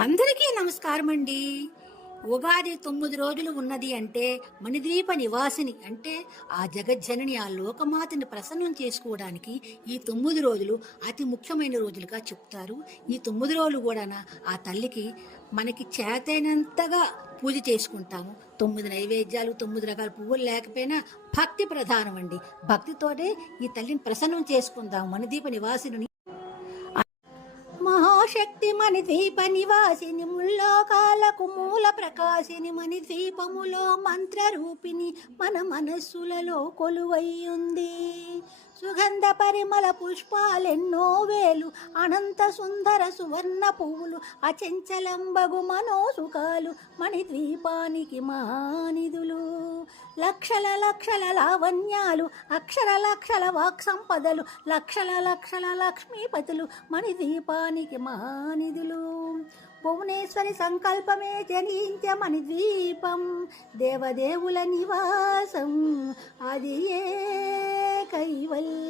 అందరికీ నమస్కారం అండి. ఉగాది 9 రోజులు ఉన్నది అంటే మణిద్వీప నివాసిని అంటే ఆ జగజ్జనని ఆ లోకమాతని ప్రసన్నం చేసుకోవడానికి ఈ 9 రోజులు అతి ముఖ్యమైన రోజులుగా చెప్తారు. ఈ 9 రోజులు కూడా ఆ తల్లికి మనకి చేతైనంతగా పూజ చేసుకుంటాము. 9 నైవేద్యాలు, 9 రకాల పువ్వులు లేకపోయినా భక్తి ప్రధానం అండి. భక్తితోటే ఈ తల్లిని ప్రసన్నం చేసుకుందాం. మణిద్వీప నివాసిని మహాశక్తి మణిద్వీప నివాసిని, ముల్లోకాలకు మూల ప్రకాశిని, మణిద్వీపములో మంత్రరూపిణి మన మనస్సులలో కొలువయ్యుంది. సుగంధ పరిమళ పుష్పాలెన్నో వేలు, అనంత సుందర సువర్ణ పువ్వులు, అచంచలంబగు మనోసుఖాలు మణిద్వీపానికి మానిధులు. లక్షల లక్షల లావణ్యాలు, అక్షర లక్షల వాక్ సంపదలు, లక్షల లక్షల లక్ష్మీపతులు మణిద్వీపానికి మానిధులు. భువనేశ్వరి సంకల్పమే జనించ మణిద్వీపం, దేవదేవుల నివాసం అది ఏ కైవల్యం.